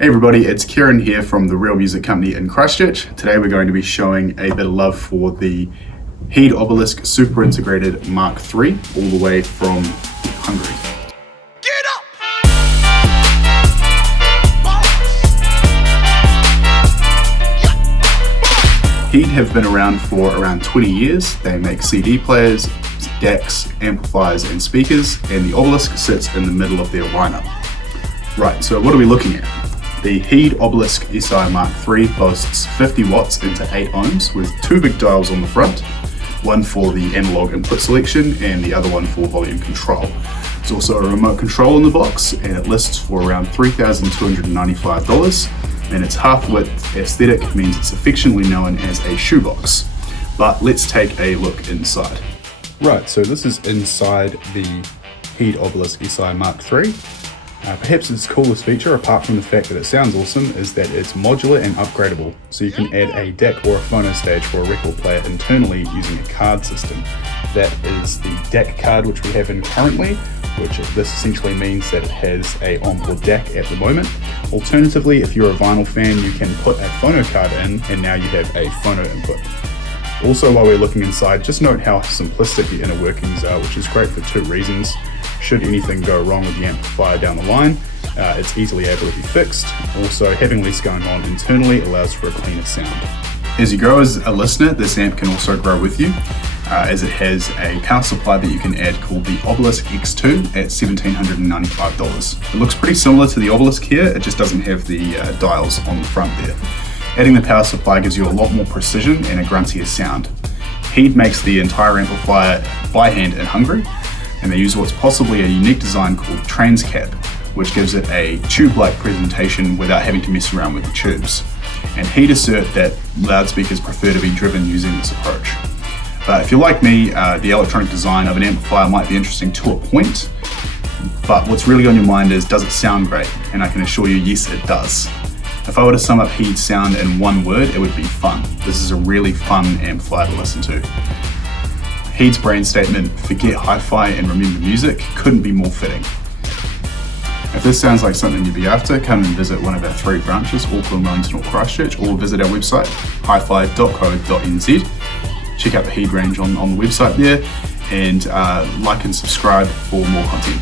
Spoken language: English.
Hey everybody, it's Kieran here from the Real Music Company in Christchurch. Today we're going to be showing a bit of love for the Ion Obelisk Super Integrated Mark III, all the way from Hungary. Get up! Ion have been around for around 20 years. They make CD players, decks, amplifiers and speakers, and the Obelisk sits in the middle of their lineup. Right, so what are we looking at? The Ion Obelisk SI Mark III boasts 50 watts into 8 ohms with 2 big dials on the front, one for the analog input selection and the other one for volume control. There's also a remote control in the box, and it lists for around $3,295, and its half-width aesthetic means it's affectionately known as a shoebox. But let's take a look inside. Right, so this is inside the Ion Obelisk SI Mark III. Perhaps its coolest feature, apart from the fact that it sounds awesome, is that it's modular and upgradable, so you can add a DAC or a phono stage for a record player internally using a card system. That is the DAC card which we have in currently, which this essentially means that it has a onboard DAC at the moment. Alternatively, if you're a vinyl fan, you can put a phono card in, and now you have a phono input. Also, while we're looking inside, just note how simplistic the inner workings are, which is great for 2 reasons. Should anything go wrong with the amplifier down the line, it's easily able to be fixed. Also, having less going on internally allows for a cleaner sound. As you grow as a listener, this amp can also grow with you, as it has a power supply that you can add called the Obelisk X2 at $1,795. It looks pretty similar to the Obelisk here, it just doesn't have the dials on the front there. Adding the power supply gives you a lot more precision and a gruntier sound. Ion makes the entire amplifier by hand in Hungary, and they use what's possibly a unique design called Transcap, which gives it a tube-like presentation without having to mess around with the tubes. And Ion assert that loudspeakers prefer to be driven using this approach. But if you're like me, the electronic design of an amplifier might be interesting to a point, but what's really on your mind is, does it sound great? And I can assure you, yes, it does. If I were to sum up Ion's sound in one word, it would be fun. This is a really fun amplifier to listen to. Ion's brand statement, "Forget hi-fi and remember music," couldn't be more fitting. If this sounds like something you'd be after, come and visit one of our 3 branches, Auckland, Wellington or Christchurch, or visit our website, hifi-freaks.co.nz. Check out the Ion range on the website there, and like and subscribe for more content.